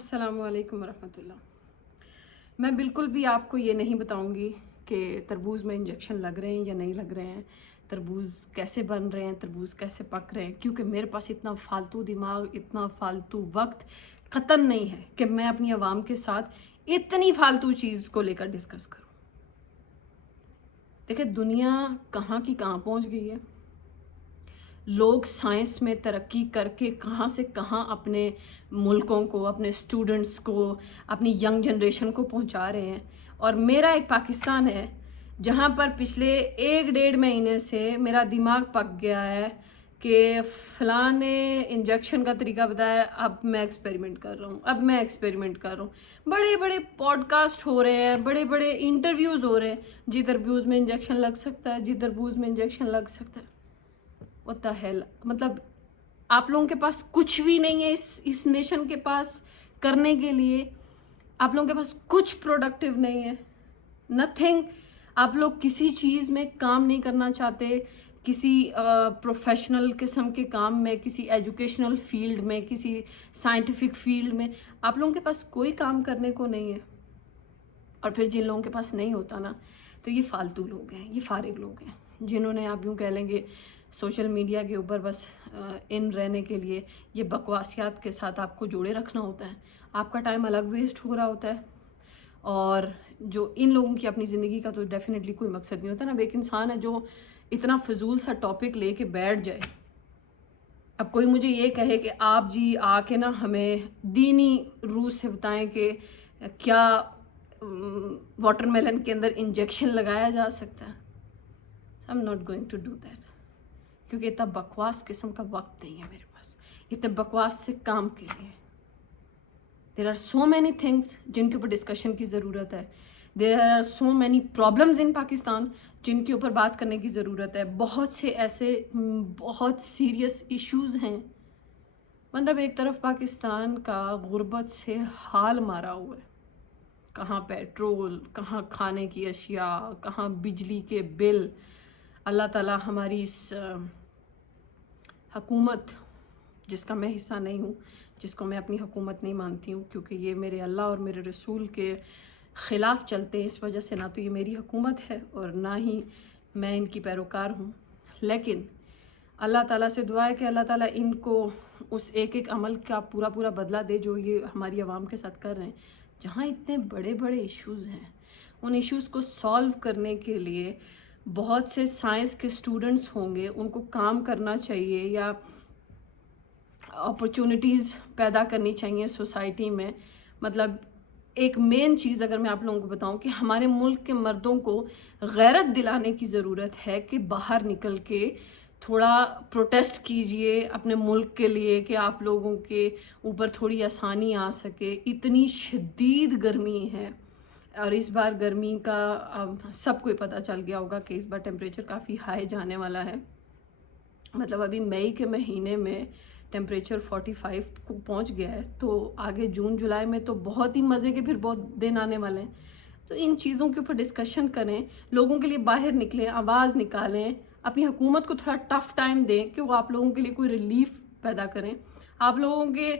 السلام علیکم ورحمۃ اللہ۔ میں بالکل بھی آپ کو یہ نہیں بتاؤں گی کہ تربوز میں انجیکشن لگ رہے ہیں یا نہیں لگ رہے ہیں، تربوز کیسے بن رہے ہیں، تربوز کیسے پک رہے ہیں، کیونکہ میرے پاس اتنا فالتو دماغ، اتنا فالتو وقت قطعاً نہیں ہے کہ میں اپنی عوام کے ساتھ اتنی فالتو چیز کو لے کر ڈسکس کروں۔ دیکھیں دنیا کہاں کی کہاں پہنچ گئی ہے، لوگ سائنس میں ترقی کر کے کہاں سے کہاں اپنے ملکوں کو، اپنے اسٹوڈنٹس کو، اپنی ینگ جنریشن کو پہنچا رہے ہیں، اور میرا ایک پاکستان ہے جہاں پر پچھلے 1-1.5 مہینے سے میرا دماغ پک گیا ہے کہ فلاں نے انجیکشن کا طریقہ بتایا، اب میں ایکسپیریمنٹ کر رہا ہوں، بڑے بڑے پوڈ کاسٹ ہو رہے ہیں، بڑے بڑے انٹرویوز ہو رہے ہیں، جی تربوز میں انجیکشن لگ سکتا ہے، جی تربوز میں انجیکشن لگ سکتا ہے۔ What the hell؟ مطلب آپ لوگوں کے پاس کچھ بھی نہیں ہے اس نیشن کے پاس کرنے کے لیے، آپ لوگوں کے پاس کچھ پروڈکٹیو نہیں ہے، نتھنگ۔ آپ لوگ کسی چیز میں کام نہیں کرنا چاہتے، کسی پروفیشنل قسم کے کام میں، کسی ایجوکیشنل فیلڈ میں، کسی سائنٹیفک فیلڈ میں آپ لوگوں کے پاس کوئی کام کرنے کو نہیں ہے۔ اور پھر جن لوگوں کے پاس نہیں ہوتا نا، تو یہ فالتو لوگ ہیں، یہ فارغ لوگ ہیں، جنہوں نے آپ یوں کہہ لیں گے سوشل میڈیا کے اوپر بس ان رہنے کے لیے یہ بکواسیات کے ساتھ آپ کو جوڑے رکھنا ہوتا ہے، آپ کا ٹائم الگ ویسٹ ہو رہا ہوتا ہے۔ اور جو ان لوگوں کی اپنی زندگی کا تو ڈیفینیٹلی کوئی مقصد نہیں ہوتا نا۔ اب ایک انسان ہے جو اتنا فضول سا ٹاپک لے کے بیٹھ جائے، اب کوئی مجھے یہ کہے کہ آپ جی آ کے نا ہمیں دینی روح سے بتائیں کہ کیا واٹر میلن کے اندر انجیکشن لگایا جا سکتا ہے۔ So I'm not going to do that، کیونکہ اتنا بکواس قسم کا وقت نہیں ہے میرے پاس اتنے بکواس سے کام کے لیے۔ There are so many things جن کے اوپر ڈسکشن کی ضرورت ہے، There are so many problems in Pakistan جن کے اوپر بات کرنے کی ضرورت ہے، بہت سے ایسے بہت سیریس ایشوز ہیں۔ مطلب ایک طرف پاکستان کا غربت سے حال مارا ہوا ہے، کہاں پیٹرول، کہاں کھانے کی اشیاء، کہاں بجلی کے بل۔ اللہ تعالیٰ ہماری اس حکومت، جس کا میں حصہ نہیں ہوں، جس کو میں اپنی حکومت نہیں مانتی ہوں، کیونکہ یہ میرے اللہ اور میرے رسول کے خلاف چلتے ہیں، اس وجہ سے نہ تو یہ میری حکومت ہے اور نہ ہی میں ان کی پیروکار ہوں، لیکن اللہ تعالیٰ سے دعا ہے کہ اللہ تعالیٰ ان کو اس ایک ایک عمل کا پورا بدلہ دے جو یہ ہماری عوام کے ساتھ کر رہے ہیں۔ جہاں اتنے بڑے بڑے ایشوز ہیں، ان ایشوز کو سالو کرنے کے لیے بہت سے سائنس کے اسٹوڈنٹس ہوں گے، ان کو کام کرنا چاہیے یا اپرچونٹیز پیدا کرنی چاہیے سوسائٹی میں۔ مطلب ایک مین چیز اگر میں آپ لوگوں کو بتاؤں کہ ہمارے ملک کے مردوں کو غیرت دلانے کی ضرورت ہے کہ باہر نکل کے تھوڑا پروٹیسٹ کیجئے اپنے ملک کے لیے، کہ آپ لوگوں کے اوپر تھوڑی آسانی آ سکے۔ اتنی شدید گرمی ہے، اور اس بار گرمی کا سب کو پتہ چل گیا ہوگا کہ اس بار ٹیمپریچر کافی ہائی جانے والا ہے۔ مطلب ابھی مئی کے مہینے میں ٹیمپریچر 45 کو پہنچ گیا ہے، تو آگے جون جولائی میں تو بہت ہی مزے کے پھر بہت دن آنے والے ہیں۔ تو ان چیزوں کے اوپر ڈسکشن کریں، لوگوں کے لیے باہر نکلیں، آواز نکالیں، اپنی حکومت کو تھوڑا ٹف ٹائم دیں کہ وہ آپ لوگوں کے لیے کوئی ریلیف پیدا کریں۔ آپ لوگوں کے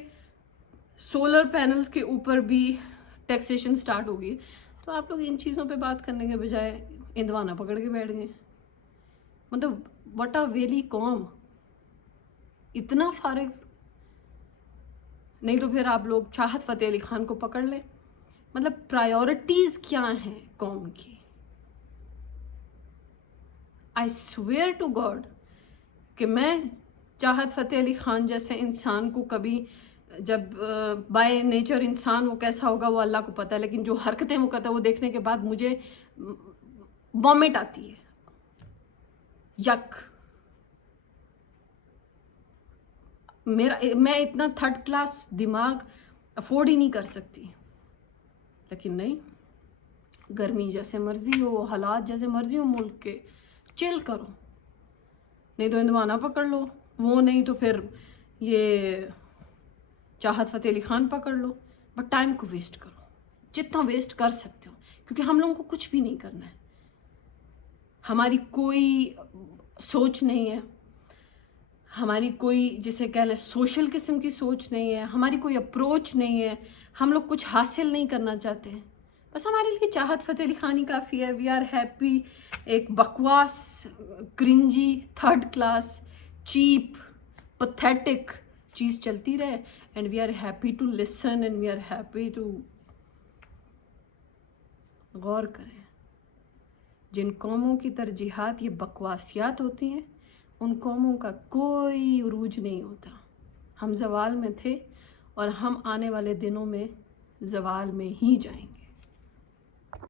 سولر پینلز کے اوپر بھی ٹیکسیشن سٹارٹ ہوگی، تو آپ لوگ ان چیزوں پہ بات کرنے کے بجائے اندوانہ پکڑ کے بیٹھ گئے۔ مطلب وٹا ویلی قوم اتنا فارغ، نہیں تو پھر آپ لوگ چاہت فتح علی خان کو پکڑ لیں۔ مطلب پرائیورٹیز کیا ہیں قوم کی؟ I swear to God کہ میں چاہت فتح علی خان جیسے انسان کو کبھی، جب بائی نیچر انسان وہ کیسا ہوگا وہ اللہ کو پتہ ہے، لیکن جو حرکتیں وہ کرتا ہے وہ دیکھنے کے بعد مجھے وامٹ آتی ہے، یک۔ میں اتنا تھرڈ کلاس دماغ افورڈ ہی نہیں کر سکتی، لیکن نہیں، گرمی جیسے مرضی ہو، حالات جیسے مرضی ہو ملک کے، چل کرو، نہیں تو اندوانہ پکڑ لو، وہ نہیں تو پھر یہ چاہت فتح علی خان پکڑ لو، بٹ ٹائم کو ویسٹ کرو جتنا ویسٹ کر سکتے ہو، کیونکہ ہم لوگوں کو کچھ بھی نہیں کرنا ہے، ہماری کوئی سوچ نہیں ہے، ہماری کوئی جسے کہہ لیں سوشل قسم کی سوچ نہیں ہے، ہماری کوئی اپروچ نہیں ہے، ہم لوگ کچھ حاصل نہیں کرنا چاہتے ہیں، بس ہمارے لیے چاہت فتح علی خانی کافی ہے. وی آر ہیپی ایک بکواس، کرنجی، تھرڈ کلاس، چیپ، پتھیٹک چیز چلتی رہے، and we are happy to listen and we are happy to. غور کریں، جن قوموں کی ترجیحات یہ بکواسیات ہوتی ہیں ان قوموں کا کوئی عروج نہیں ہوتا. ہم زوال میں تھے اور ہم آنے والے دنوں میں زوال میں ہی جائیں گے.